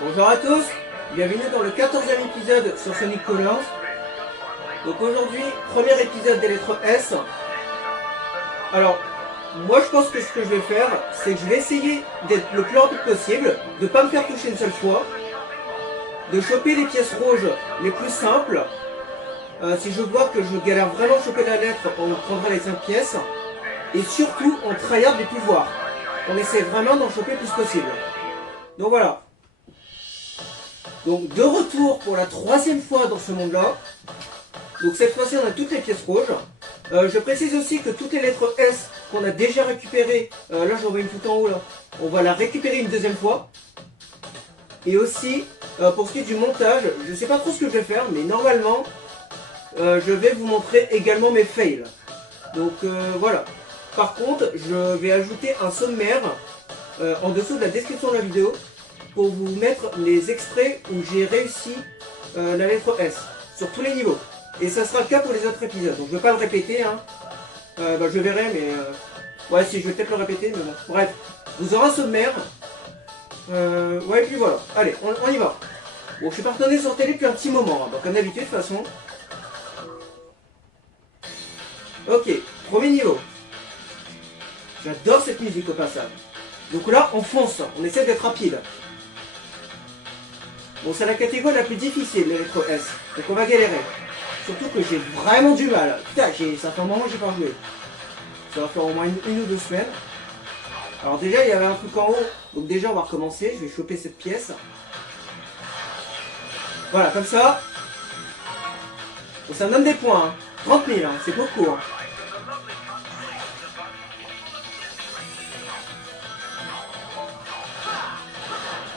Bonjour à tous, bienvenue dans le 14e épisode sur Sonic Colors. Donc aujourd'hui, premier épisode des lettres S. Alors, moi je pense que ce que je vais faire, c'est que je vais essayer d'être le plus rapide possible, de ne pas me faire toucher une seule fois, de choper les pièces rouges les plus simples. Si je vois que je galère vraiment à choper la lettre, on prendra les 5 pièces. Et surtout, on tryhard les pouvoirs. On essaie vraiment d'en choper le plus possible. Donc voilà. Donc de retour pour la 3e fois dans ce monde-là. Donc cette fois-ci on a toutes les pièces rouges. Je précise aussi que toutes les lettres S qu'on a déjà récupérées, là j'en vois une tout en haut là, on va la récupérer une 2e fois. Et aussi, pour ce qui est du montage, je sais pas trop ce que je vais faire, mais normalement, je vais vous montrer également mes fails. Donc voilà. Par contre, je vais ajouter un sommaire en dessous de la description de la vidéo pour vous mettre les extraits où j'ai réussi la lettre S sur tous les niveaux. Et ça sera le cas pour les autres épisodes. Donc je ne vais pas le répéter, hein. Je verrai, mais ouais, si je vais peut-être le répéter, mais bon. Bref, vous aurez un sommaire. Ouais, et puis voilà. Allez, on y va. Bon, je suis partenaire sur télé depuis un petit moment, hein, donc comme d'habitude de toute façon. Ok, premier niveau. J'adore cette musique au passage. Donc là, on fonce, on essaie d'être rapide. Bon, c'est la catégorie la plus difficile, les lettres S. Donc on va galérer. Surtout que j'ai vraiment du mal. Putain, ça fait un moment que j'ai pas joué. Ça va faire au moins une ou 2 semaines. Alors déjà, il y avait un truc en haut. Donc déjà, on va recommencer. Je vais choper cette pièce. Voilà, comme ça. Bon, ça me donne des points. Hein. 30 000, hein. C'est beaucoup. Hein.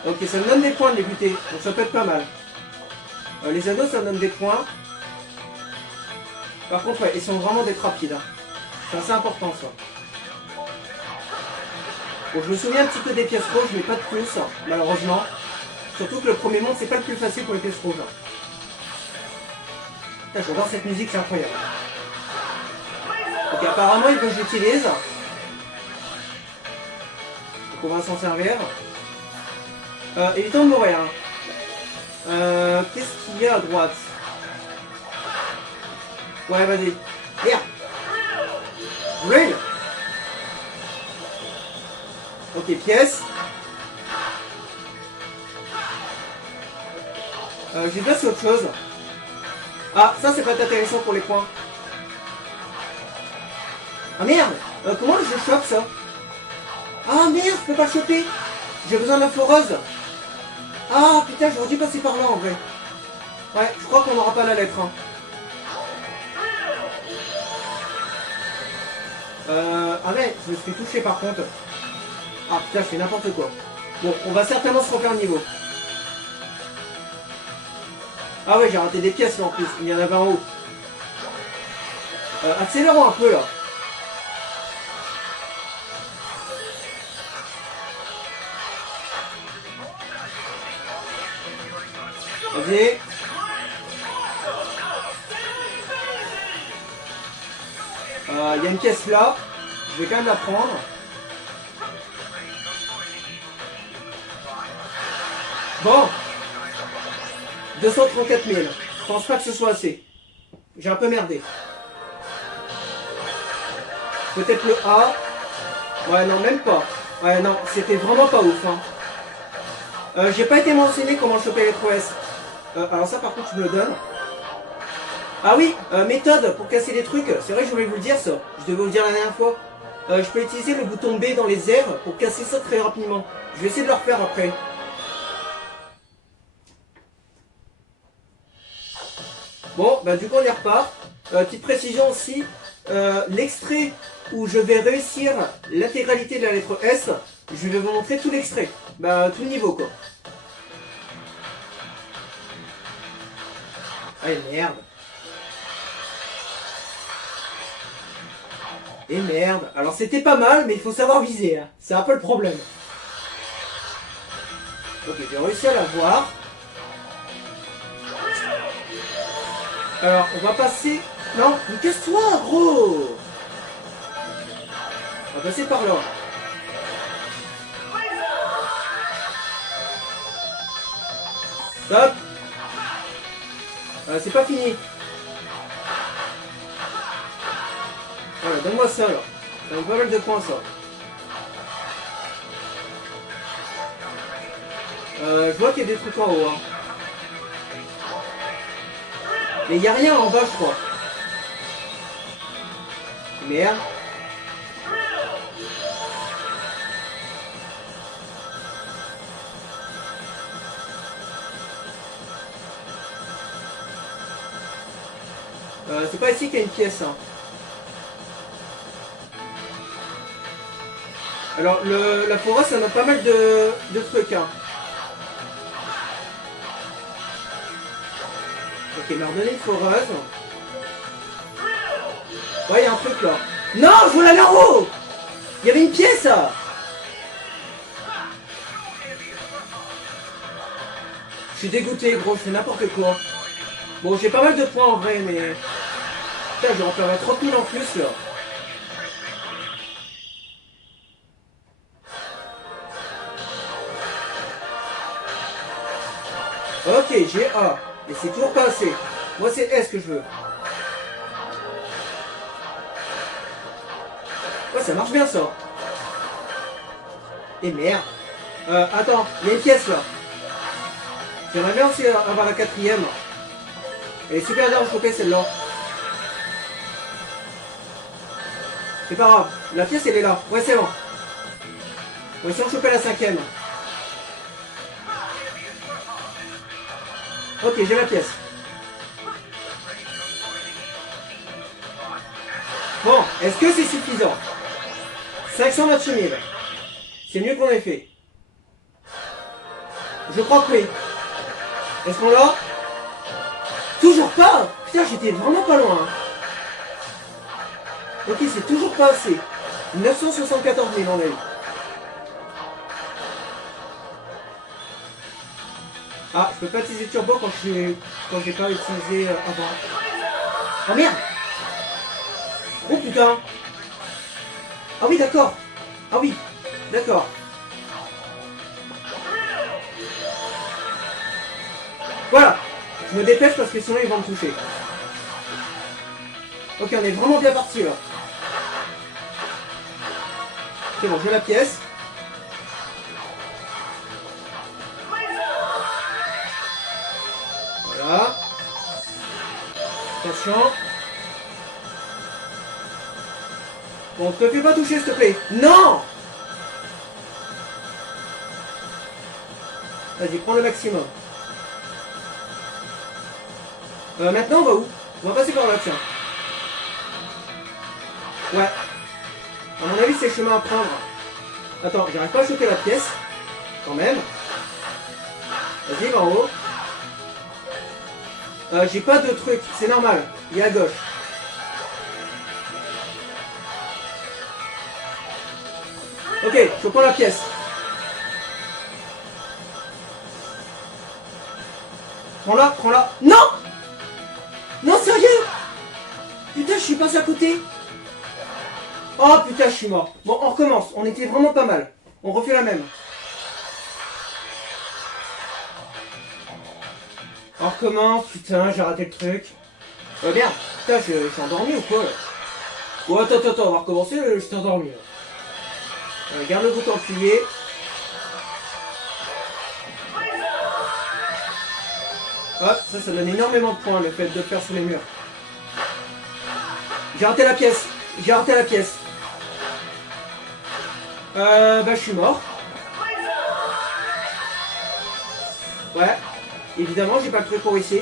Ok, ça me donne des points de les buter. Donc ça peut être pas mal. Les anneaux, ça me donne des points. Par contre, ouais, ils sont vraiment d'être rapides. Hein. C'est assez important, ça. Bon, je me souviens un petit peu des pièces rouges, mais pas de plus, malheureusement. Surtout que le premier monde, c'est pas le plus facile pour les pièces rouges. Putain, j'adore cette musique, c'est incroyable. Ok, apparemment, il faut que j'utilise. Donc on va s'en servir. Évitons de mourir. Hein. Qu'est-ce qu'il y a à droite? Ouais, vas-y. Merde. Drill. Ok, pièce. J'ai passé autre chose. Ah, ça c'est pas intéressant pour les points. Ah merde. Comment je chope ça? Ah merde, je peux pas choper. J'ai besoin de la foreuse. Ah putain, j'aurais dû passer par là en vrai. Ouais, je crois qu'on n'aura pas la lettre. Hein. Ah ouais, je me suis touché par contre. Ah putain, je fais n'importe quoi. Bon, on va certainement se refaire le niveau. Ah ouais, j'ai raté des pièces là en plus. Il y en avait en haut. Accélérons un peu là. Vas-y. Il y a une pièce là. Je vais quand même la prendre. Bon. 234 000. Je pense pas que ce soit assez. J'ai un peu merdé. Peut-être le A. Ouais, non, même pas. Ouais, non, c'était vraiment pas ouf. Hein. J'ai pas été mentionné comment choper les lettres S. Alors ça, par contre, je me le donne. Ah oui, méthode pour casser les trucs. C'est vrai que je voulais vous le dire, ça. Je devais vous le dire la dernière fois. Je peux utiliser le bouton B dans les airs pour casser ça très rapidement. Je vais essayer de le refaire après. Bon, bah du coup on y repart. Petite précision aussi, l'extrait où je vais réussir l'intégralité de la lettre S, je vais vous montrer tout l'extrait. Bah tout le niveau quoi. Ah merde. Et merde. Alors c'était pas mal, mais il faut savoir viser. Hein. C'est un peu le problème. Ok, j'ai réussi à la voir. Alors, on va passer... Non, mais casse-toi, gros. On va passer par là. Stop. C'est pas fini. Voilà, donne-moi ça alors. Ça me fait pas mal de points ça. Je vois qu'il y a des trucs en haut. Hein. Mais il n'y a rien en bas, je crois. Merde. C'est pas ici qu'il y a une pièce. Hein. Alors, la forêt, ça a pas mal de trucs. Hein. Ok, il m'a redonné une foreuse. Ouais, il y a un truc là. Non, je vois la Naro. Il y avait une pièce. Je suis dégoûté, gros, je fais n'importe quoi. Bon, j'ai pas mal de points en vrai, mais... Putain, je vais en faire 30 000 en plus là. Ok, j'ai A. Mais c'est toujours pas assez. Moi, c'est S que je veux. Ouais, ça marche bien, ça. Et merde. Attends, il y a une pièce, là. J'aimerais bien aussi avoir la 4ème. Elle est super dure à choper, celle-là. C'est pas grave. La pièce, elle est là. Ouais, c'est bon. On va essayer de choper la 5ème. Ok, j'ai la pièce. Bon, est-ce que c'est suffisant? 528 000. C'est mieux qu'on ait fait. Je crois que oui. Est-ce qu'on l'a? Toujours pas. Putain, j'étais vraiment pas loin. Ok, c'est toujours pas assez. 974 000 on a eu. Ah, je peux pas utiliser turbo quand j'ai pas utilisé avant. Oh merde. Oh putain. Ah oui, d'accord. Ah oui, d'accord. Voilà. Je me dépêche parce que sinon ils vont me toucher. Ok, on est vraiment bien parti là. C'est bon, j'ai la pièce. Voilà. Attention. Bon, te fais pas toucher s'il te plaît. Non. Vas-y, prends le maximum. Maintenant, on va où? On va passer par là, tiens. Ouais. À mon avis, c'est le chemin à prendre. Attends, j'arrive pas à choper la pièce. Quand même. Vas-y, va en haut. J'ai pas de truc, c'est normal. Il est à gauche. Ok, je prends la pièce. Prends-la, prends-la. Non! Non, sérieux? Putain, je suis passé à côté. Oh putain, je suis mort. Bon, on recommence. On était vraiment pas mal. On refait la même. On recommence. Putain, j'ai raté le truc. Oh merde. Putain, je suis endormi ou quoi là? Oh, attends, on va recommencer. Je suis endormi. Garde le bouton appuyé. Hop, ça donne énormément de points le fait de faire sous les murs. J'ai raté la pièce. J'ai raté la pièce. Bah je suis mort. Ouais. Évidemment, j'ai pas le truc pour ici.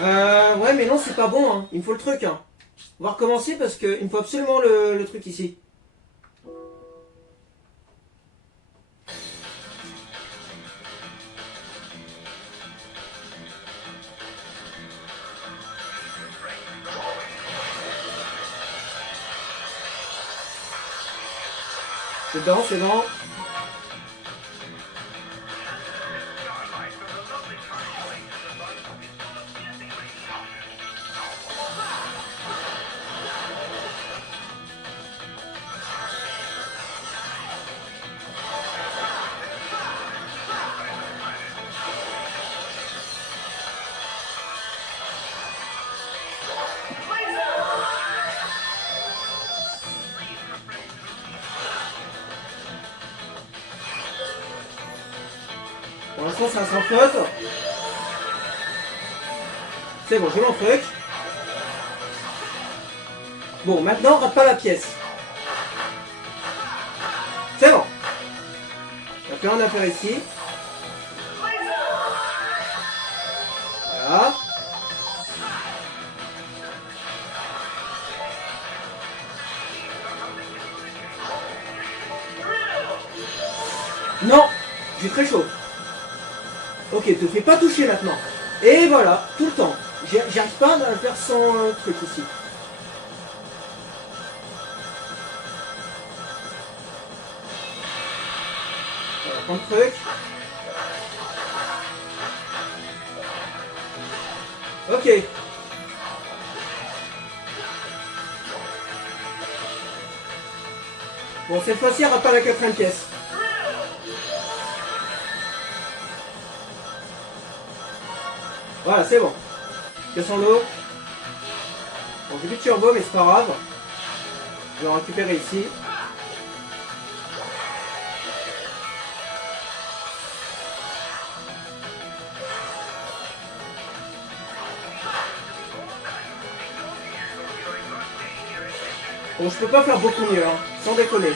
Ouais, mais non, c'est pas bon, hein. Il me faut le truc, hein. On va recommencer parce qu'il me faut absolument le truc ici. C'est dedans, c'est bon. Pour l'instant, c'est un sans faute. C'est bon, j'ai mon truc. Bon, maintenant, on rate pas la pièce. C'est bon. On a plus rien à faire ici. Voilà. Non, j'ai très chaud. Ok, te fais pas toucher maintenant. Et voilà, tout le temps. J'arrive pas à faire sans truc ici. Voilà, prends le truc. Ok. Bon, cette fois-ci, elle rate pas la quatrième pièce. Voilà, c'est bon. Cassons l'eau. Bon, j'ai plus de turbo, mais c'est pas grave. Je vais en récupérer ici. Bon, je peux pas faire beaucoup mieux, hein, sans déconner.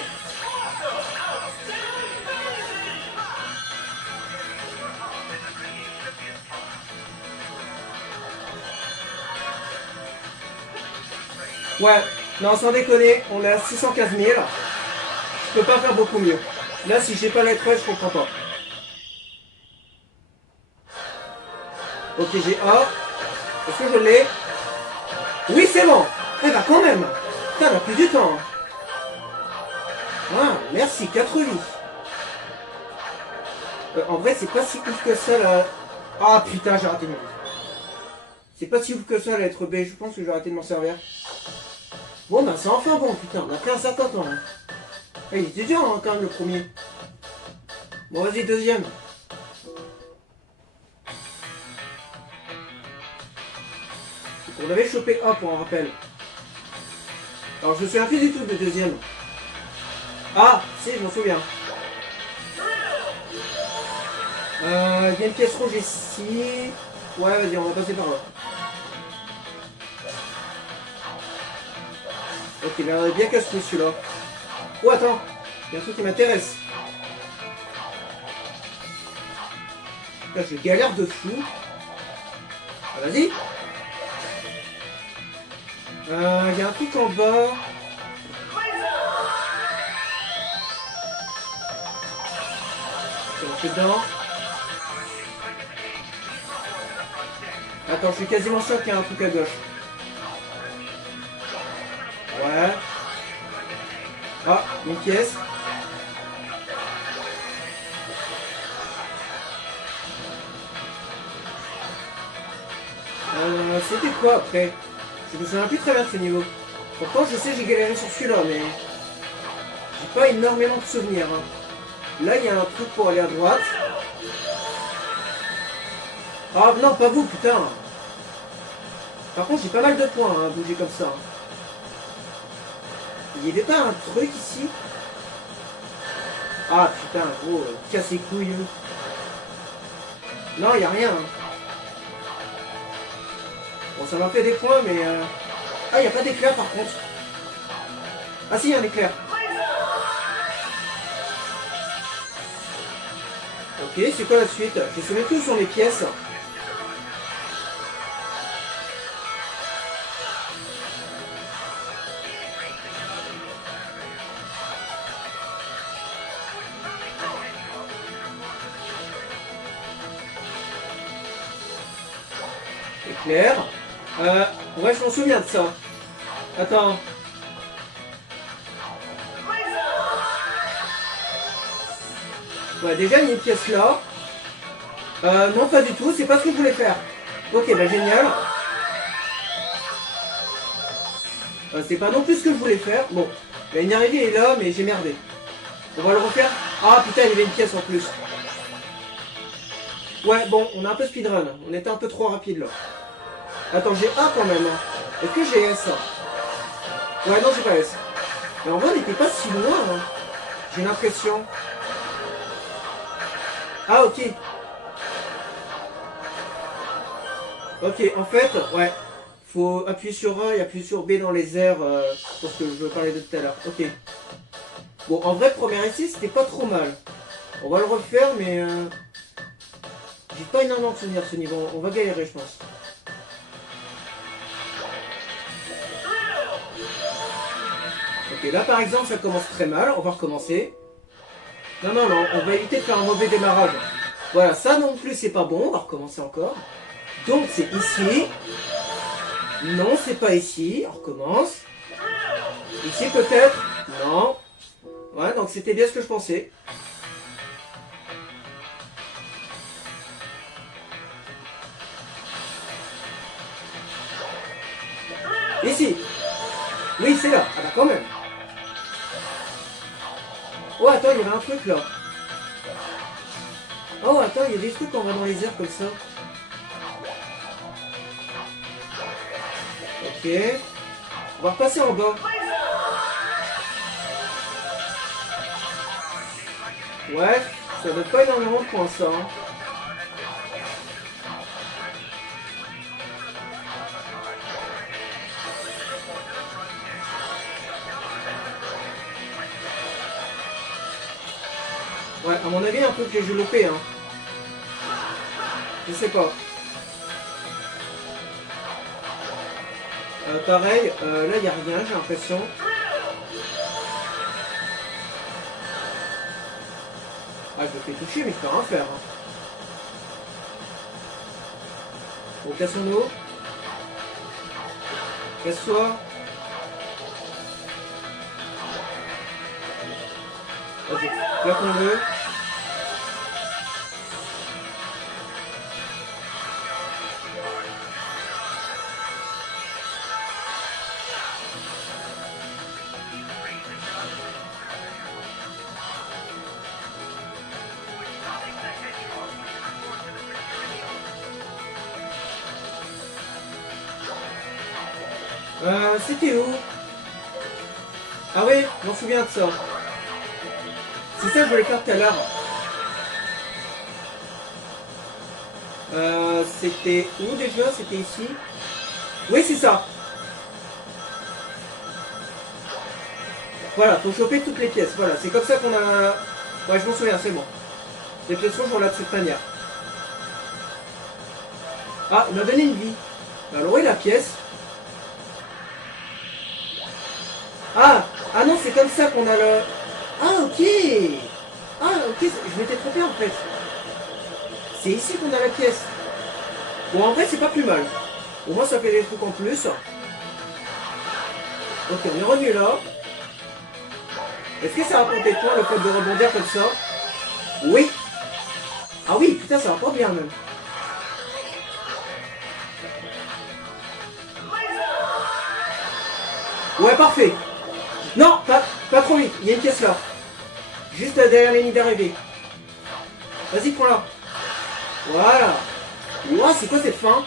Ouais, non, sans déconner, on est à 615 000. Je peux pas faire beaucoup mieux. Là, si j'ai pas l'étoile, je comprends pas. Ok, j'ai A. Est-ce que je l'ai? Oui, c'est bon. Eh bah quand même. Putain, on a plus du temps. Ah, merci, 4 vies. En vrai, c'est pas si ouf que ça, là. Ah, putain, j'ai raté une vie. C'est pas si ouf que ça, la lettre B. Je pense que je vais arrêter de m'en servir. Bon, bah c'est enfin bon, putain. On a pris un certain temps, hein. Eh, il était dur, hein, quand même, le premier. Bon, vas-y, deuxième. On avait chopé A pour un rappel. Alors je me souviens plus du tout de deuxième. Ah, si, je m'en souviens. Il y a une pièce rouge ici. Ouais, vas-y, on va passer par là. Ok, il a bien cassé celui-là. Oh, attends, il y a un truc qui m'intéresse. Là, je galère de fou. Ah, vas-y. Il y a un truc en bas. Je suis dedans. Attends, je suis quasiment sûr qu'il y a un truc à gauche. Ouais. Ah, une pièce. C'était quoi après? Je me souviens plus très bien de ce niveau. Pourtant, je sais, j'ai galéré sur celui-là, mais j'ai pas énormément de souvenirs. Hein. Là, il y a un truc pour aller à droite. Ah non, pas vous, putain. Par contre, j'ai pas mal de points hein, à bouger comme ça. Il y avait pas un truc ici? Ah putain, gros, casse les couilles. Non, il y a rien. Hein. Bon, ça m'a fait des points, mais... Ah, il n'y a pas d'éclair par contre. Ah si, il y a un éclair. Ok, c'est quoi la suite? Je sais même plus où sont les pièces. Éclair. Ouais, je m'en souviens de ça. Attends. Ouais, déjà, il y a une pièce là. Non, pas du tout. C'est pas ce que je voulais faire. Ok, bah génial. C'est pas non plus ce que je voulais faire. Bon, la ligne d'arrivée est là, mais j'ai merdé. On va le refaire. Ah putain, il y avait une pièce en plus. Ouais, bon, on a un peu speedrun. On était un peu trop rapide là. Attends, j'ai A quand même. Est-ce que j'ai S? Ouais, non, j'ai pas S. Mais en vrai, on n'était pas si loin. Hein. J'ai l'impression. Ah, ok. Ok, en fait, ouais. Faut appuyer sur A et appuyer sur B dans les airs pour ce que je veux parler de tout à l'heure. Ok. Bon, en vrai, premier essai, c'était pas trop mal. On va le refaire, mais j'ai pas énormément de souvenirs ce niveau. On va galérer, je pense. Ok, là par exemple, ça commence très mal. On va recommencer. Non, non, non, on va éviter de faire un mauvais démarrage. Voilà, ça non plus, c'est pas bon. On va recommencer encore. Donc, c'est ici. Non, c'est pas ici. On recommence. Ici, peut-être. Non. Ouais, donc c'était bien ce que je pensais. Ici. Oui, c'est là. Ah bah quand même. Oh, attends, il y avait un truc là. Oh, attends, il y a des trucs qu'on va dans les airs comme ça. Ok. On va repasser en bas. Ouais, ça donne pas énormément de points ça. Hein. Ouais, à mon avis, un peu que j'ai loupé. Hein. Je sais pas. Pareil, là, il n'y a rien, j'ai l'impression. Ah, je me fais toucher, mais je peux rien faire. Hein. Bon, cassons-nous. Casse-toi. Vas-y, là qu'on veut. C'était où? Ah oui, je m'en souviens de ça. C'est ça que je voulais faire tout à l'heure. C'était où déjà? C'était ici? Oui, c'est ça. Voilà, faut choper toutes les pièces. Voilà, c'est comme ça qu'on a... Ouais, je m'en souviens, c'est bon. Les pièces rouges, on l'a de cette manière. Ah, il m'a donné une vie. Alors, où est la pièce? Ah, ah non, c'est comme ça qu'on a le... Ah, ok. Ah, ok, je m'étais trompé en fait. C'est ici qu'on a la pièce. Bon, en vrai, c'est pas plus mal. Au moins, ça fait des trucs en plus. Ok, on est revenu là. Est-ce que ça a rapporté toi le fait de rebondir comme ça? Oui. Ah oui, putain, ça va pas bien même. Ouais, parfait. Non, pas trop vite. Il y a une pièce là. Juste derrière les nids d'arrivée. Vas-y, prends-la. Voilà. Ouah, c'est quoi cette fin?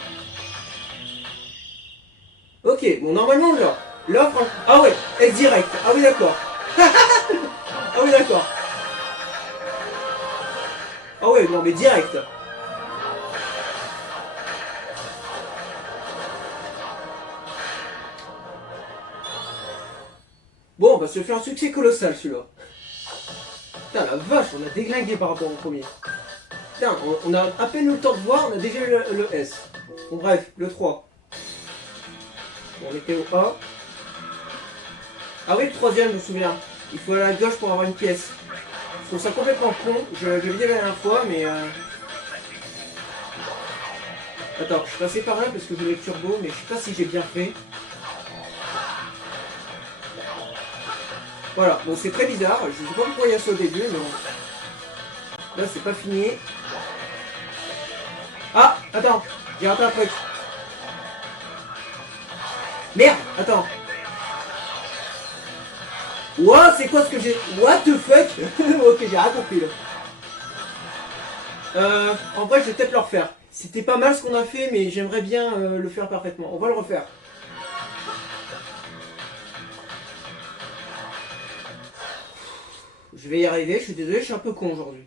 Ok, bon, normalement, là. Là, franchement... Ah ouais, est direct. Ah oui, d'accord. Ah oui, d'accord. Ah ouais, non, mais direct. Bon, bah, ça fait un succès colossal, celui-là. Putain, la vache, on a déglingué par rapport au premier. Putain, on a à peine eu le temps de voir, on a déjà eu le S. Bon, bref, le 3. Bon, on était au A. Ah oui, le troisième, je me souviens. Il faut aller à gauche pour avoir une pièce. Je trouve ça complètement con. Je l'ai dit la dernière fois, mais... Attends, je suis passé par là parce que je voulais le turbo, mais je sais pas si j'ai bien fait. Voilà, bon, c'est très bizarre. Je sais pas pourquoi il y a ça au début, mais bon. Là, c'est pas fini. Ah, attends, j'ai raté un truc. Merde, attends. What, c'est quoi ce que j'ai... What the fuck? Ok, j'ai rien compris là. En vrai, je vais peut-être le refaire. C'était pas mal ce qu'on a fait, mais j'aimerais bien le faire parfaitement. On va le refaire. Je vais y arriver, je suis désolé, je suis un peu con aujourd'hui.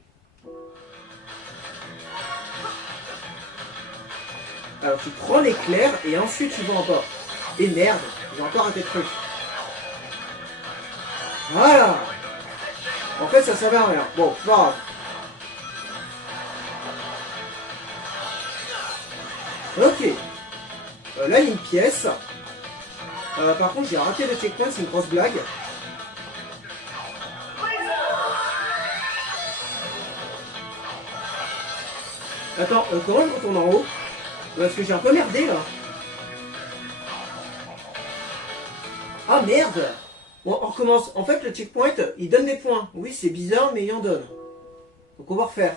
Alors tu prends l'éclair et ensuite tu vas en bas. Et merde, j'ai encore raté le truc. Voilà. En fait ça servait à rien. Bon, c'est pas grave. Ok. Là il y a une pièce. Par contre j'ai raté le checkpoint, c'est une grosse blague. Attends, comment je retourne en haut? Parce que j'ai un peu merdé là. Ah merde! Bon, on recommence. En fait, le checkpoint, il donne des points. Oui, c'est bizarre, mais il en donne. Donc on va refaire.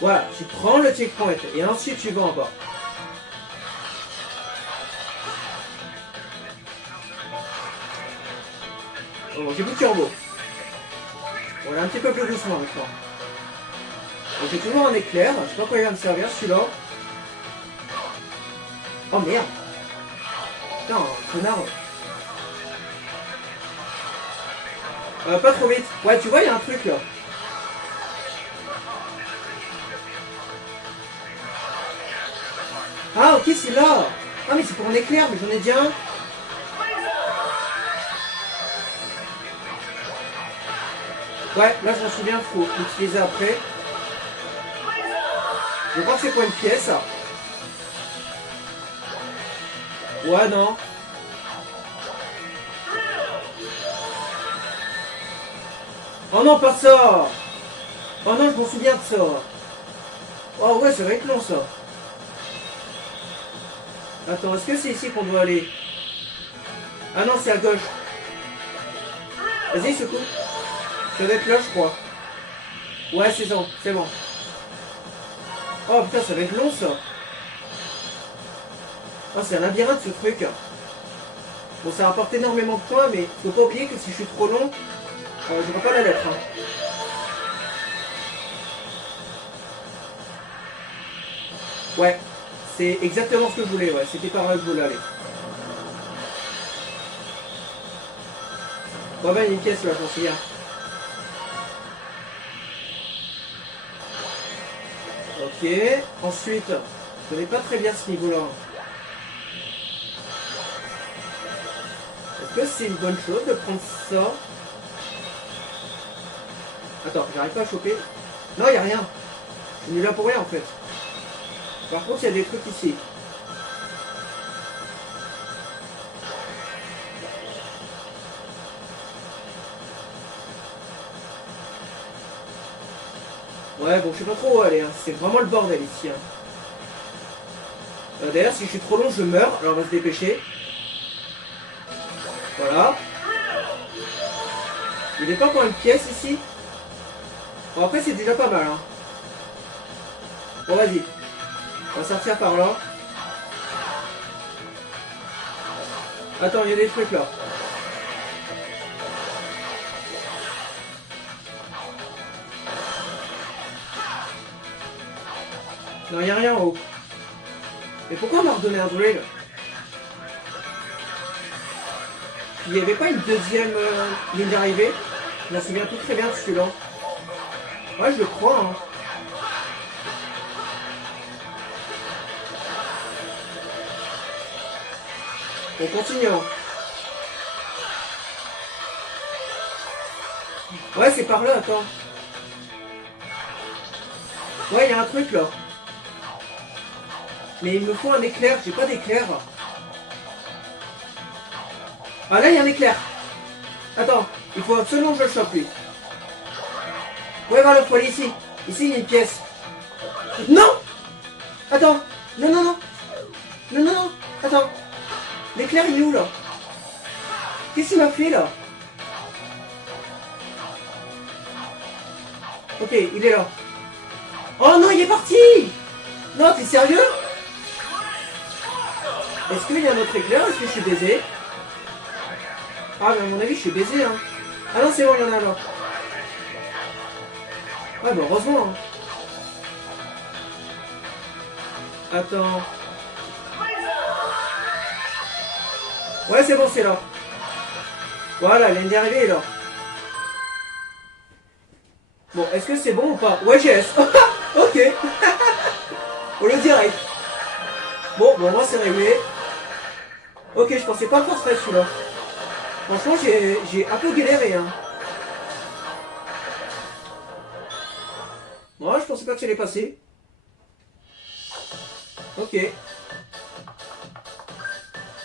Voilà, tu prends le checkpoint et ensuite tu vas en bas. Oh, j'ai plus de turbo. Voilà, un petit peu plus doucement maintenant. Donc j'ai toujours un éclair, je sais pas quoi il va me servir celui-là. Oh merde. Putain, connard. Pas trop vite. Ouais, tu vois, il y a un truc là. Ah ok, c'est là. Ah mais c'est pour un éclair, mais j'en ai déjà un. Ouais, là je m'en souviens, faut l'utiliser après. Je crois que c'est pour une pièce. Ouais, non. Oh non, pas ça. Oh non, je m'en souviens de ça. Oh ouais, ça va être long ça. Attends, est-ce que c'est ici qu'on doit aller? Ah non, c'est à gauche. Vas-y, secoue. Ça doit être là, je crois. Ouais, c'est ça, c'est bon. Oh putain, ça va être long ça. Oh, c'est un labyrinthe ce truc. Bon, ça rapporte énormément de points, mais faut pas oublier que si je suis trop long, je vois pas la lettre. Hein. Ouais, c'est exactement ce que je voulais, ouais. C'était par là que je voulais aller. Bon, ben, il y a une pièce là, j'en souviens. Ok, ensuite, je connais pas très bien ce niveau-là. Est-ce que c'est une bonne chose de prendre ça? Attends, j'arrive pas à choper. Non, il n'y a rien. Je suis venu là pour rien en fait. Par contre, il y a des trucs ici. Ouais, bon, je sais pas trop où aller. Hein. C'est vraiment le bordel ici. Hein. D'ailleurs, si je suis trop long, je meurs. Alors, on va se dépêcher. Voilà. Il n'est pas encore une pièce ici. Bon, après, c'est déjà pas mal. Hein. Bon, vas-y. On va sortir par là. Attends, il y a des trucs là. Non, il n'y a rien en haut. Mais pourquoi on m'a redonné un drill? Il n'y avait pas une deuxième ligne d'arrivée? Je m'en souviens tout très bien de celui-là. Ouais, je le crois. Hein. On continue. Hein. Ouais, c'est par là, attends. Ouais, il y a un truc là. Mais il me faut un éclair, j'ai pas d'éclair. Ah là, il y a un éclair. Attends, il faut absolument que je le chope lui. Ouais, voilà, faut aller ici. Ici, il y a une pièce. Non! Attends. Non, non, non. Non, non, non. Attends. L'éclair, il est où là? Qu'est-ce qu'il m'a fait là? Ok, il est là. Oh non, il est parti. Non, t'es sérieux? Est-ce qu'il y a un autre éclair? Est-ce que je suis baisé? Ah, mais à mon avis, je suis baisé, hein. Ah non, c'est bon, il y en a là. Ah, bah heureusement, hein. Attends. Ouais, c'est bon, c'est là. Voilà, la ligne d'arrivée est là. Bon, est-ce que c'est bon ou pas? Ouais, GS. Ok. On le direct. Bon, moi c'est réglé. Ok, je pensais pas force celui-là. Franchement, j'ai un peu galéré, hein. Moi, je pensais pas que ça allait passer. Ok.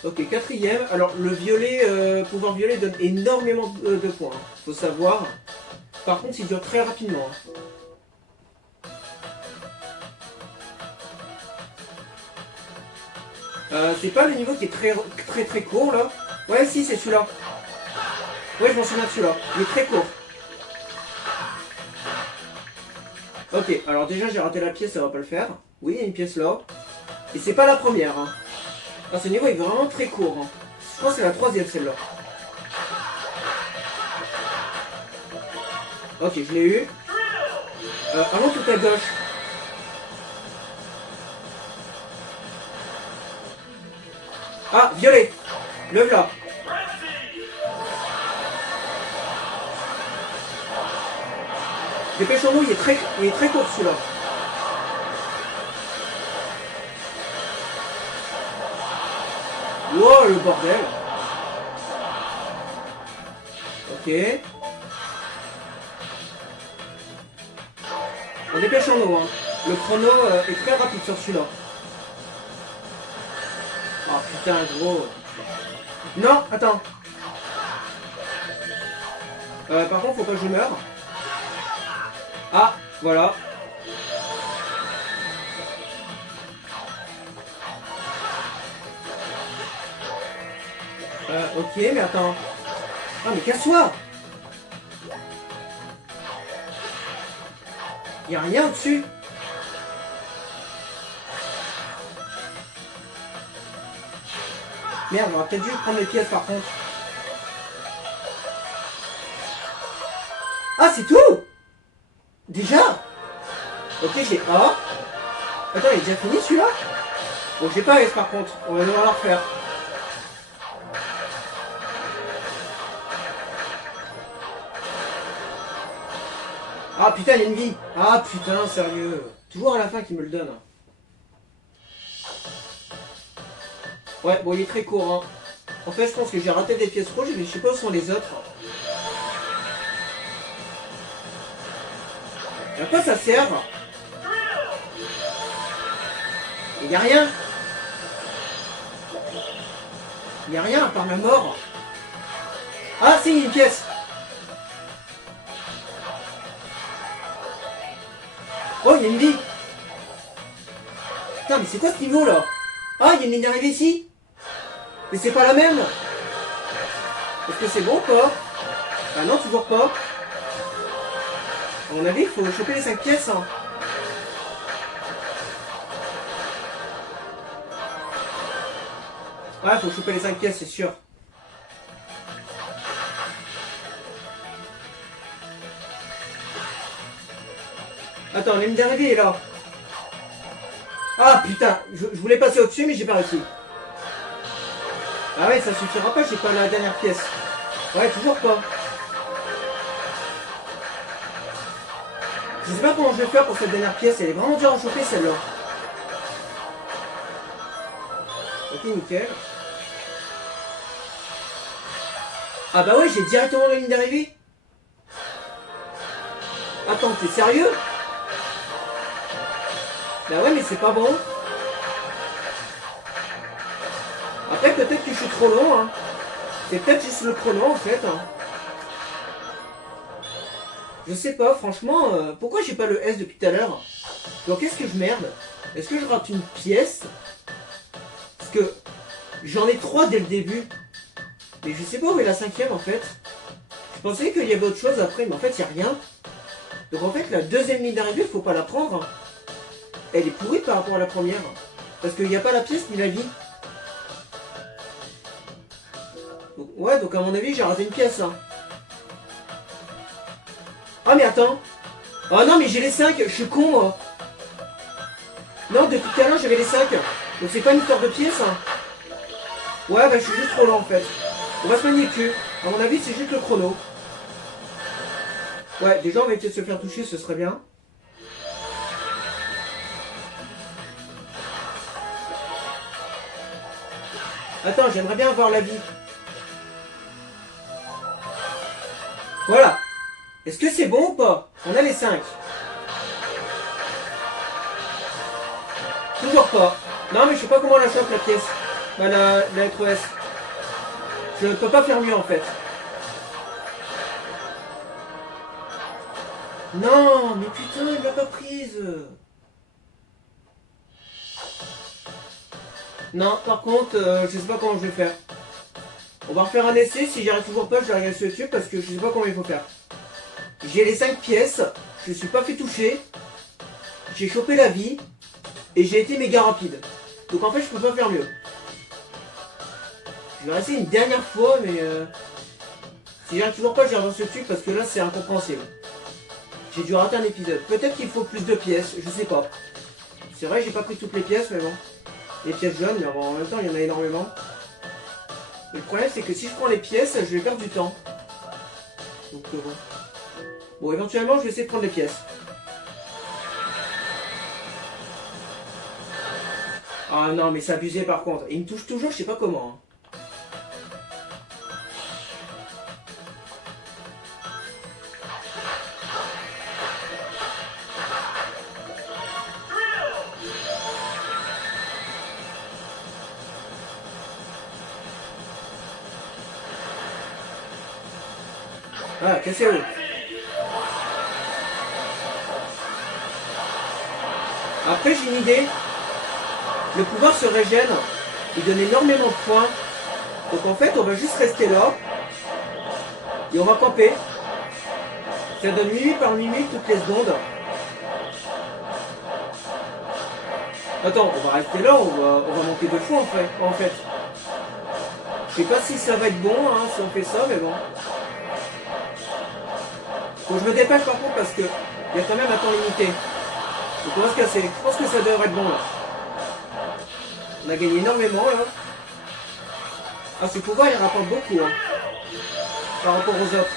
Ok, quatrième. Alors, le violet, pouvoir violet donne énormément de points. Hein. Faut savoir. Par contre, il dure très rapidement. Hein. C'est pas le niveau qui est très court là. Ouais, si, c'est celui-là. Ouais, je m'en souviens de celui-là. Il est très court. Ok, alors déjà j'ai raté la pièce, ça va pas le faire. Oui, il y a une pièce là. Et c'est pas la première. Hein. Ah, ce niveau est vraiment très court. Hein. Je pense que c'est la troisième celle-là. Ok, je l'ai eu. Allons tout à gauche. Ah, violet. Le là. Dépêchons-nous, il est très court celui-là. Wow, le bordel. Ok. On dépêchons-nous, hein. Le chrono est très rapide sur celui-là. Oh putain, gros. Non, attends. Par contre, faut pas que je meure. Ah, voilà. Ok, mais attends. Ah, mais casse-toi! Y'a rien au-dessus. Merde, on aurait peut-être dû prendre les pièces par contre. Ah, c'est tout? Déjà? Ok, j'ai A. Attends, il est déjà fini celui-là? Bon, j'ai pas S par contre. On va devoir la refaire. Ah putain, il y a une vie. Ah putain, sérieux. Toujours à la fin qu'il me le donne. Ouais, bon, il est très court. Hein. En fait, je pense que j'ai raté des pièces rouges, mais je sais pas où sont les autres. À quoi ça sert? Il y a rien. Il y a rien à part la mort. Ah si, il y a une pièce. Oh, il y a une vie. Putain, mais c'est quoi ce niveau là? Ah, il y a une ligne d'arrivée ici. Mais c'est pas la même. Est-ce que c'est bon ou pas? Ah non, toujours pas. À mon avis, il faut choper les 5 pièces. Hein. Ouais, faut choper les 5 pièces, c'est sûr. Attends, la ligne d'arrivée est là. Ah putain, je voulais passer au-dessus, mais j'ai pas réussi. Ah ouais, ça suffira pas, j'ai pas la dernière pièce. Ouais, toujours pas. Je sais pas comment je vais faire pour cette dernière pièce, elle est vraiment dure à choper celle-là. Ok, nickel. Ah bah ouais, j'ai directement la ligne d'arrivée. Attends, t'es sérieux? Bah ouais, mais c'est pas bon. Après, peut-être que je suis trop long. Hein. C'est peut-être juste le chrono en fait. Hein. Je sais pas, franchement, pourquoi j'ai pas le S depuis tout à l'heure? Donc qu'est-ce que je merde? Est-ce que je rate une pièce? Parce que j'en ai 3 dès le début. Mais je sais pas où est la 5ème en fait. Je pensais qu'il y avait autre chose après, mais en fait il n'y a rien. Donc en fait, la deuxième ligne d'arrivée, faut pas la prendre. Elle est pourrie par rapport à la première. Parce qu'il n'y a pas la pièce ni la vie. Donc, ouais, donc à mon avis, j'ai raté une pièce. Hein. Ah mais attends. Oh non, mais j'ai les 5, je suis con moi. Non, depuis tout à l'heure, j'avais les 5. Donc c'est pas une histoire de pièce. Hein. Ouais, bah je suis juste trop lent en fait. On va se manier le cul. À mon avis, c'est juste le chrono. Ouais, déjà, on va essayer de se faire toucher, ce serait bien. Attends, j'aimerais bien avoir la vie. Voilà. Est-ce que c'est bon ou pas? On a les 5. Toujours pas. Non, mais je sais pas comment on la chope la pièce. Bah, la lettre S. Je ne peux pas faire mieux en fait. Non, mais putain, il l'a pas prise. Non, par contre, je sais pas comment je vais faire. On va refaire un essai, si j'y arrive toujours pas, je vais regarder sur YouTube parce que je sais pas comment il faut faire. J'ai les 5 pièces, je me suis pas fait toucher, j'ai chopé la vie, et j'ai été méga rapide. Donc en fait, je peux pas faire mieux. Je vais essayer une dernière fois, mais si j'y arrive toujours pas, je vais regarder sur YouTube parce que là, c'est incompréhensible. J'ai dû rater un épisode. Peut-être qu'il faut plus de pièces, je sais pas. C'est vrai, j'ai pas pris toutes les pièces, mais bon. Les pièces jaunes, mais bon, en même temps, il y en a énormément. Le problème, c'est que si je prends les pièces, je vais perdre du temps. Donc bon. Bon, éventuellement, je vais essayer de prendre les pièces. Ah non, mais c'est abusé par contre. Il me touche toujours, je sais pas comment. Hein. Ah, cassez-vous. Après, j'ai une idée. Le pouvoir se régène. Il donne énormément de points. Donc en fait, on va juste rester là. Et on va camper. Ça donne 8 par 8 toutes les secondes. Attends, on va rester là, on va monter 2 fois en fait. Je sais pas si ça va être bon hein, si on fait ça, mais bon. Faut que je me dépêche par contre parce que il y a quand même un temps limité. Donc on va se casser. Je pense que ça devrait être bon là. On a gagné énormément là. Ah, ce pouvoir il rapporte beaucoup hein, par rapport aux autres.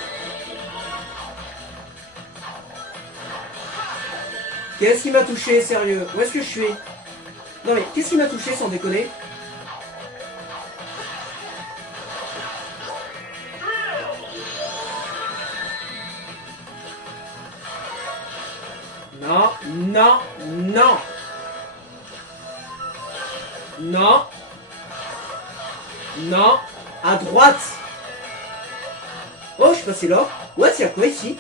Qu'est-ce qui m'a touché, sérieux? Où est-ce que je suis? Non mais qu'est-ce qui m'a touché sans déconner? Non, non, non. Non. Non. À droite. Oh, je suis passé là. Ouais, c'est à quoi ici?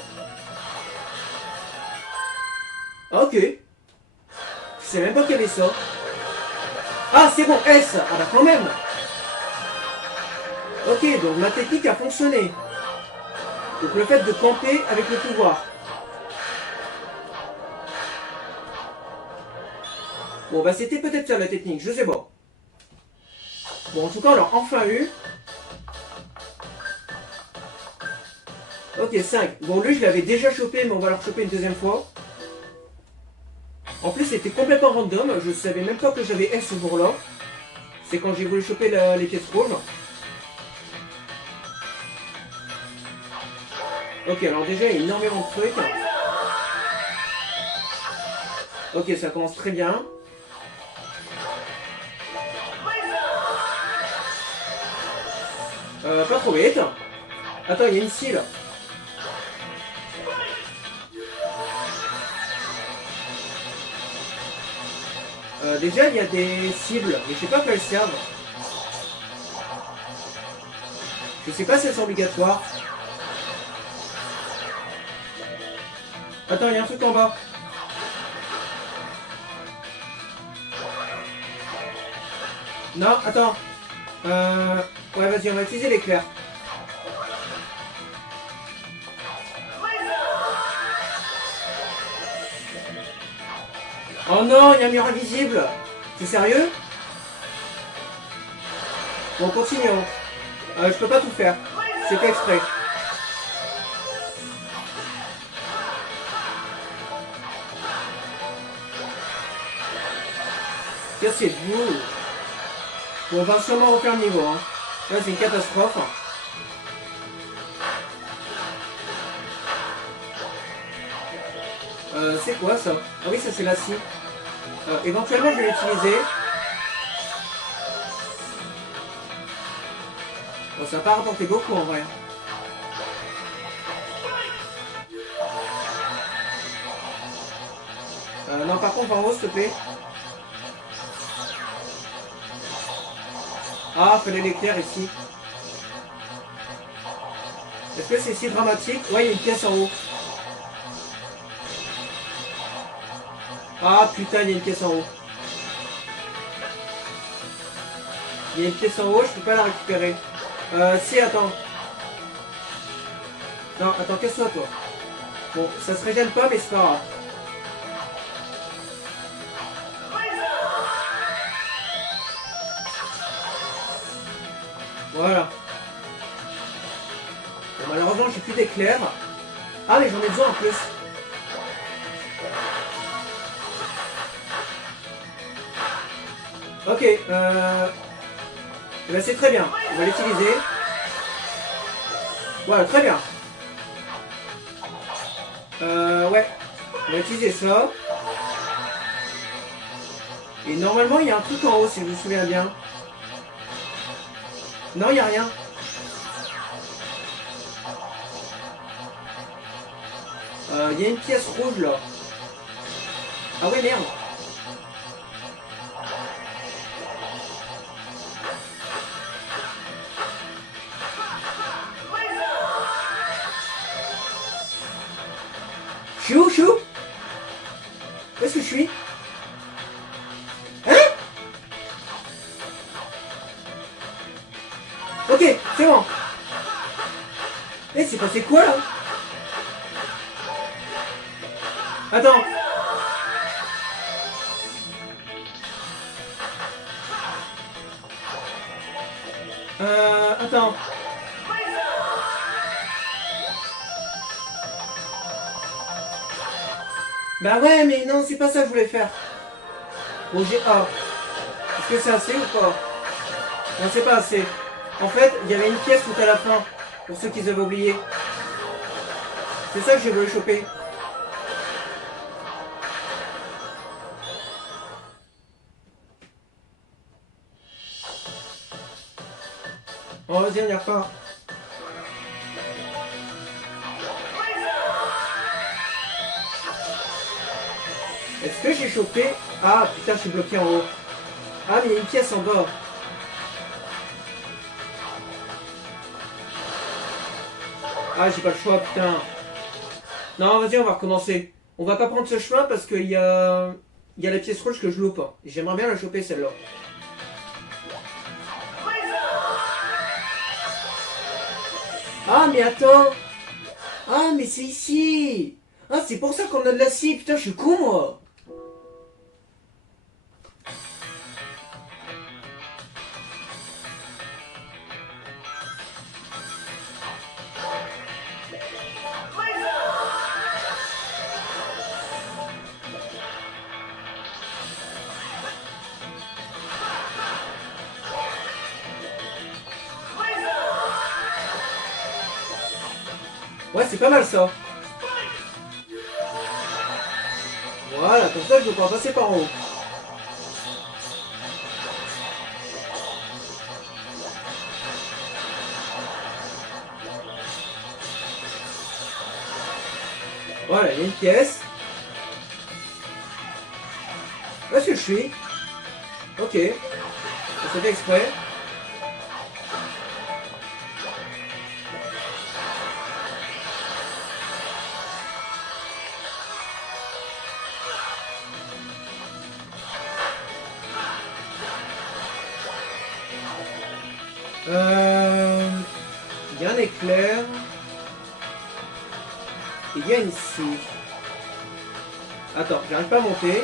Ah, ok. Je sais même pas qu'il y avait ça. Ah, c'est bon, S. Ah bah quand même. Ok, donc ma technique a fonctionné. Donc le fait de camper avec le pouvoir. Bon bah c'était peut-être ça la technique, je sais pas. Bon en tout cas on l'a enfin eu. Ok 5. Bon lui je l'avais déjà chopé mais on va le choper une deuxième fois. En plus c'était complètement random, je savais même pas que j'avais S ce jour-là. C'est quand j'ai voulu choper les pièces rouges. Ok alors déjà il y a énormément de trucs. Ok ça commence très bien. Pas trop vite. Attends, il y a une scie là. Déjà, il y a des cibles, mais je sais pas à quoi elles servent. Je sais pas si elles sont obligatoires. Attends, il y a un truc en bas. Non, attends. Ouais, vas-y, on va utiliser l'éclair. Oh non, il y a un mur invisible. T'es sérieux? Bon, continuons. Je peux pas tout faire. C'est fait exprès. Tiens, c'est beau. Bon, on va sûrement refaire le niveau. Hein. Là, c'est une catastrophe. C'est quoi ça? Ah oui, ça c'est la scie. Éventuellement, je vais l'utiliser. Bon, ça n'a pas rapporté beaucoup en vrai. Non, par contre, en haut, s'il te plaît. Ah, fallait l'éclair ici. Est-ce que c'est si dramatique? Ouais, il y a une pièce en haut. Ah putain, il y a une pièce en haut. Il y a une pièce en haut, je peux pas la récupérer. Si, attends. Non, attends, casse-toi, toi. Bon, ça se régène pas, mais c'est pas grave. Voilà. Bon, malheureusement, j'ai plus d'éclairs. Ah, mais j'en ai besoin en plus. Ok, ben c'est très bien. On va l'utiliser. Voilà, très bien. Ouais. On va utiliser ça. Et normalement, il y a un truc en haut, si je me souviens bien. Non, il n'y a rien. Il y a une pièce rouge, là. Ah ouais, merde. Je suis où? Je suis où? Où est-ce que je suis? Hein? Ok, c'est bon. Eh, c'est passé quoi là? Attends. Attends. Bah ouais, mais non, c'est pas ça que je voulais faire. Bon, j'ai A. Est-ce que c'est assez ou pas? Non, c'est pas assez. En fait, il y avait une pièce tout à la fin, pour ceux qui avaient oublié. C'est ça que je voulais choper. Bon, vas-y, on y repart. Est-ce que j'ai chopé? Ah, putain, je suis bloqué en haut. Ah, mais il y a une pièce en bas. Ah, j'ai pas le choix, putain. Non, vas-y, on va recommencer. On va pas prendre ce chemin parce qu'il y a... Il y a la pièce rouge que je loupe. J'aimerais bien la choper, celle-là. Ah, mais attends. Ah, mais c'est ici. Ah, c'est pour ça qu'on a de la scie. Putain, je suis con, moi. Ouais, c'est pas mal, ça. Voilà, comme ça, je vais pouvoir passer par en haut. Voilà, il y a une pièce. Où est-ce que je suis? Ok. Ça fait exprès. Il y a un éclair. Et il y a une scie. Attends, j'arrive pas à monter.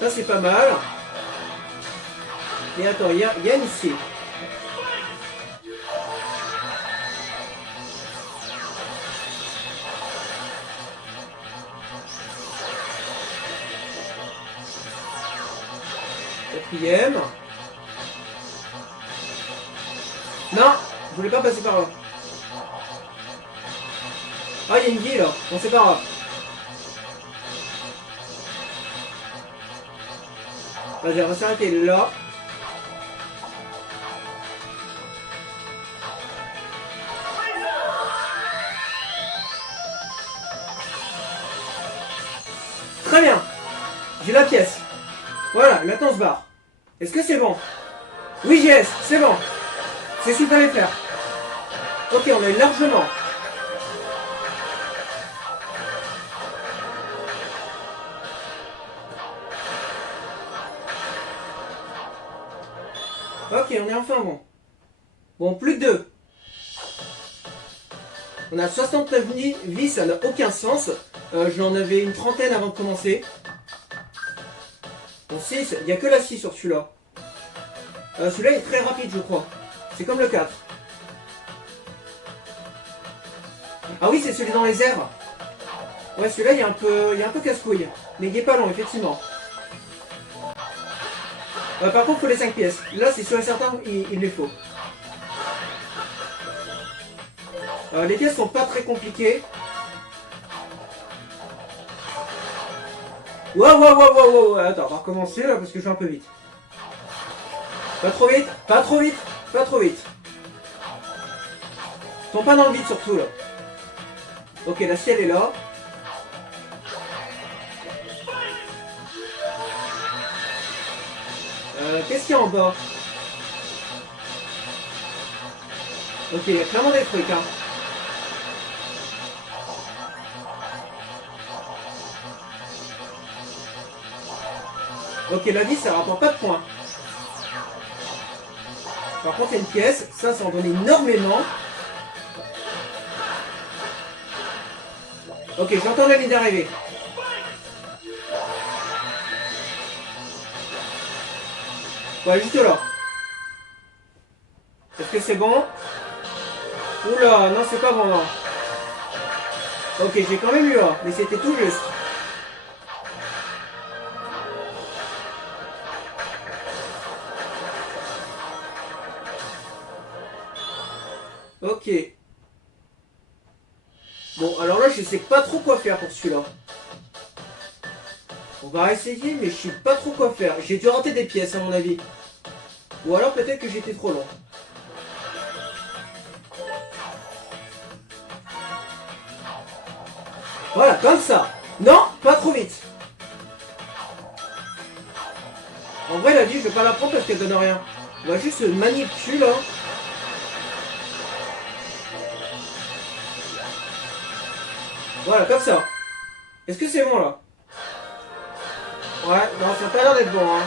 Ça c'est pas mal. Et attends, il y a une ici. Quatrième. Non, je voulais pas passer par là. Ah, il y a une vie là. Bon, c'est pas grave. Vas-y, on va s'arrêter là. Très bien. J'ai la pièce. Voilà, maintenant on se barre. Est-ce que c'est bon? Oui, JS, c'est bon. C'est ce qu'il fallait faire. Ok, on a largement. Ok, on est enfin bon. Bon, plus que 2. On a 69 vies, ça n'a aucun sens. J'en avais une trentaine avant de commencer. Bon, 6, il n'y a que la 6 sur celui-là. Celui-là est très rapide, je crois. C'est comme le 4. Ah oui, c'est celui dans les airs. Ouais, celui-là, il y a un peu casse-couille. Mais il n'est pas long, effectivement. Par contre, il faut les 5 pièces. Là, c'est sûr et certain, il les faut. Les pièces sont pas très compliquées. Wow. Attends, on va recommencer là parce que je vais un peu vite. Pas trop vite, pas trop vite, pas trop vite. Tombe pas dans le vide surtout là. Ok, la ciel est là. Qu'est-ce qu'il y a en bas? Ok, il y a clairement des trucs, hein. Ok, la vie, ça rapporte pas de points. Par contre, il y a une pièce. Ça en donne énormément. Ok, j'entends la ligne d'arrivée. Ouais, juste là. Est-ce que c'est bon? Oula, non, c'est pas bon, non. Ok, j'ai quand même eu un, mais c'était tout juste. Ok. Bon, alors là, je sais pas trop quoi faire pour celui-là. On va essayer, mais je sais pas trop quoi faire. J'ai dû rater des pièces, à mon avis. Ou alors peut-être que j'étais trop long. Voilà, comme ça. Non, pas trop vite. En vrai, la vie, je vais pas la prendre parce qu'elle donne rien. On va juste se manipuler, là. Voilà, comme ça. Est-ce que c'est bon, là? Ouais, non, ça a pas l'air d'être bon, hein.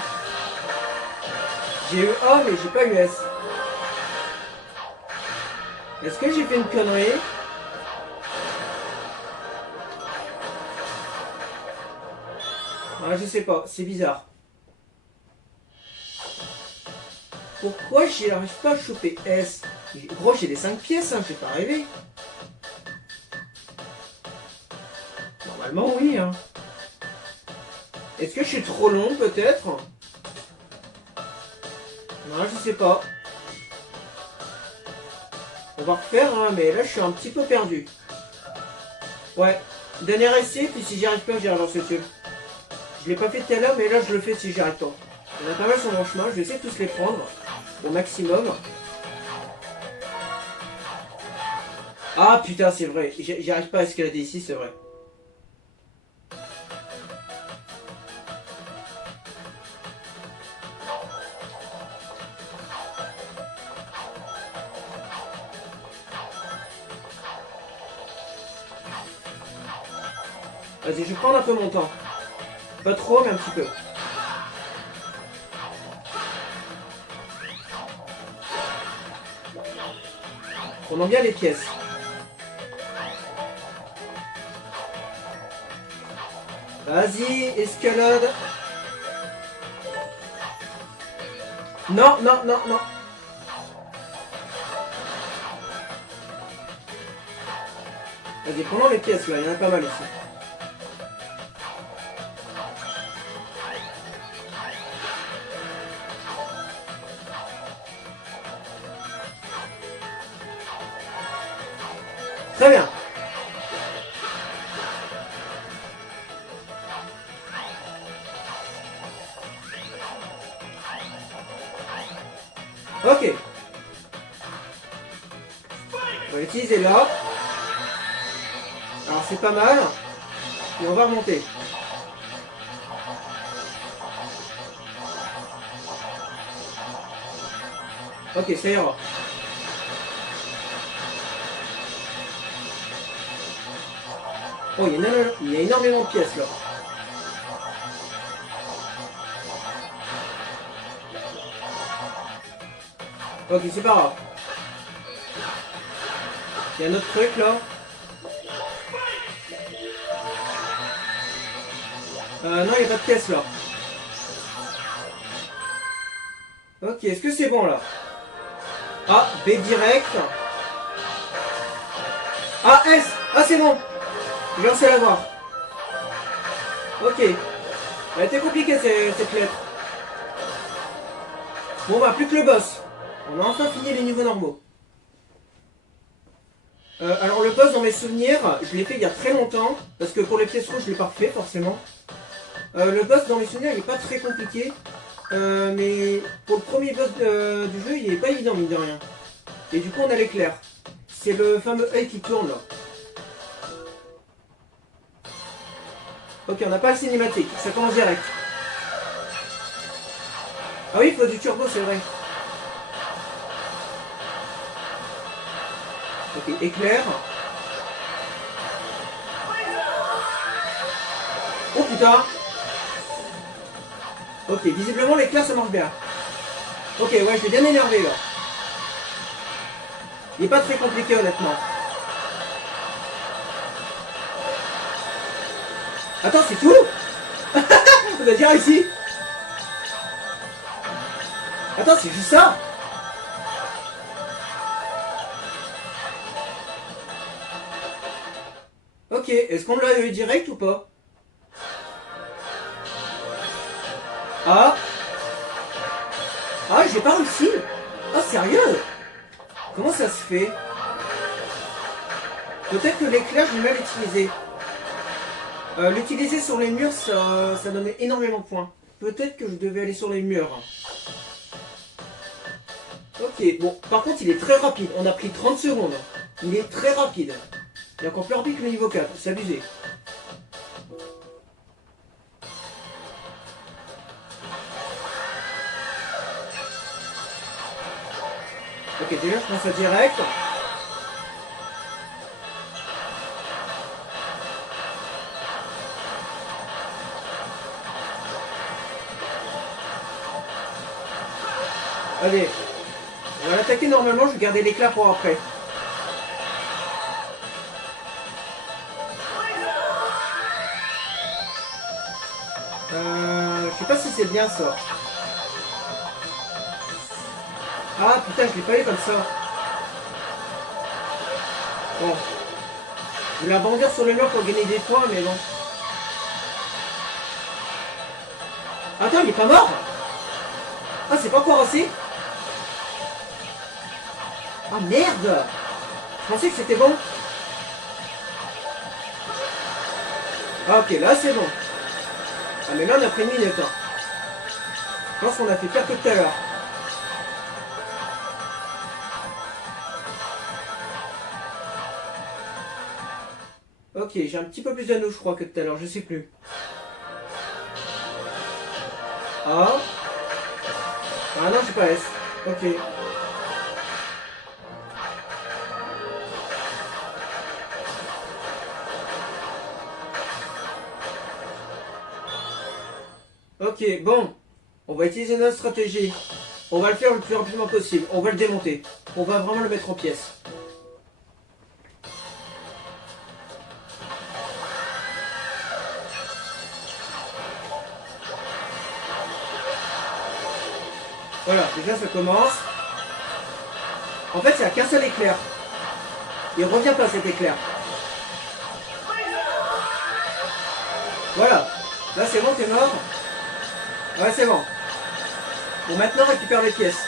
J'ai eu A, mais j'ai pas eu S. Est-ce que j'ai fait une connerie? Ah, je sais pas, c'est bizarre. Pourquoi j'y arrive pas à choper S? Gros, j'ai les 5 pièces, hein, j'ai pas rêvé. Normalement, oui, hein. Est-ce que je suis trop long, peut-être? Non, je sais pas. On va refaire, hein, mais là, je suis un petit peu perdu. Ouais. Dernier essai, puis si j'y arrive pas, j'y relance dessus. Je l'ai pas fait tout à l'heure, mais là, je le fais si j'y arrive pas. On a pas mal sur mon chemin, je vais essayer de tous les prendre. Au maximum. Ah, putain, c'est vrai. J'y arrive pas à escalader ici, c'est vrai. Vas-y, je vais prendre un peu mon temps. Pas trop, mais un petit peu. Prenons bien les pièces. Vas-y, escalade. Non, non, non, non. Vas-y, prenons les pièces là, il y en a pas mal ici. Très bien. Ok. On va l'utiliser là. Alors c'est pas mal. Et on va remonter. Ok, ça ira. Oh, il y a énormément de pièces là. Ok, c'est pas grave. Il y a un autre truc là. Non, il n'y a pas de pièce là. Ok, est-ce que c'est bon là? Ah, B direct. Ah, S. Ah, c'est bon. J'ai réussi à l'avoir. Ok. Elle a été compliquée cette lettre. Bon, bah, plus que le boss. On a enfin fini les niveaux normaux. Alors, le boss, dans mes souvenirs, je l'ai fait il y a très longtemps. Parce que pour les pièces rouges, je l'ai pas refait, forcément. Le boss, dans mes souvenirs, il est pas très compliqué. Mais pour le premier boss du jeu, il est pas évident, mine de rien. Et du coup, on a l'éclair. C'est le fameux œil qui tourne là. Ok, on n'a pas le cinématique, ça commence direct. Ah oui, il faut du turbo, c'est vrai. Ok, éclair. Oh putain. Ok, visiblement l'éclair ça marche bien. Ok, ouais, je l'ai bien énervé là. Il est pas très compliqué honnêtement. Attends, c'est tout. On a déjà réussi. Attends, c'est juste ça. Ok, est-ce qu'on l'a eu direct ou pas? Ah. Ah, j'ai pas réussi. Oh, sérieux? Comment ça se fait? Peut-être que l'éclair, je l'ai mal utilisé. L'utiliser sur les murs, ça donnait énormément de points. Peut-être que je devais aller sur les murs. Ok, bon, par contre, il est très rapide. On a pris 30 secondes. Il est très rapide. Il est encore plus rapide que le niveau 4. C'est abusé. Ok, déjà, je prends ça direct. Allez, on va l'attaquer normalement. Je vais garder l'éclat pour après. Je sais pas si c'est bien ça. Ah putain, je l'ai pas eu comme ça. Bon. Je vais la bondir sur le mur pour gagner des points, mais bon. Attends, il est pas mort? Ah, c'est pas encore assez? Ah merde! Je pensais que c'était bon. Ah ok, là c'est bon. Ah mais là on a pris une minute. Hein. Je pense qu'on a fait pire que tout à l'heure. Ok, j'ai un petit peu plus d'anneaux je crois que tout à l'heure, je sais plus. Ah. Ah non, j'ai pas S. Ok. Ok, bon. On va utiliser notre stratégie. On va le faire le plus rapidement possible. On va le démonter. On va vraiment le mettre en pièces. Voilà, déjà ça commence. En fait, il n'y a qu'un seul éclair. Il revient pas cet éclair. Voilà. Là c'est bon, t'es mort. Ouais, c'est bon. Bon, maintenant récupère les pièces.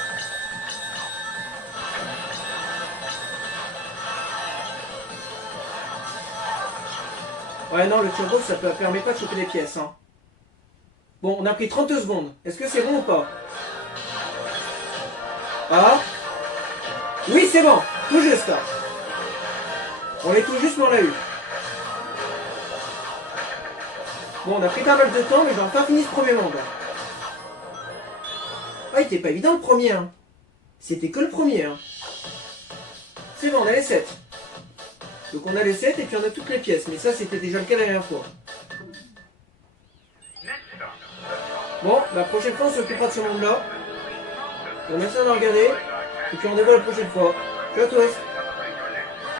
Ouais, non, le turbo, ça ne permet pas de choper les pièces. Hein. Bon, on a pris 30 secondes. Est-ce que c'est bon ou pas? Ah? Oui, c'est bon. Tout juste. Là. On est tout juste, mais on l'a eu. Bon, on a pris pas mal de temps, mais j'ai enfin fini ce premier monde. Ah, il était pas évident le premier. Hein. C'était que le premier. Hein. C'est bon, on a les 7. Donc on a les 7 et puis on a toutes les pièces. Mais ça, c'était déjà le cas la dernière fois. Bon, la prochaine fois, on s'occupera de ce monde-là. Bon, merci d'avoir regardé. Et puis on dévoile la prochaine fois. Ciao à tous.